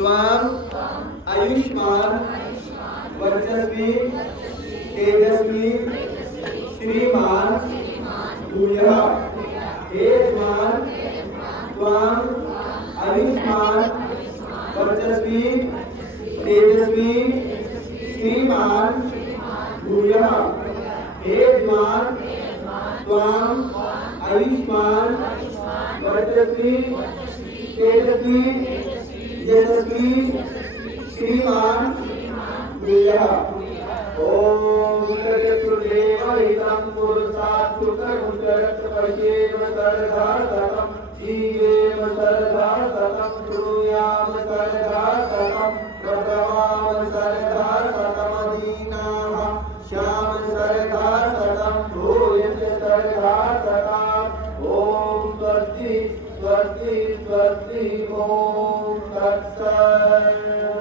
त्वां आयुष्मान वर्चस्वी तेजस्वी श्रीमान भूयः। हे यजमान, त्वां आयुष्मान वर्चस्वी तेजस्वी श्रीमान भूयः। हे यजमान, त्वां आयुष्मान वर्चस्वी तेजस्वी यशस्वी श्रीमान भूयः। ओम चतुर्देवैतं पुरुषात् शुक्रमुच्चरत्पश्येम सर्वदा सतं जीवेम सर्वदा सतं श्रूयाम सर्वदा सतं प्रभवाम सर्वदा सतमदीनाः श्याम सर्वदा सतं भूयश्च सर्वदा सताम्। ओम स्वस्ति स्वस्ति स्वस्ति ओम तत्सत्।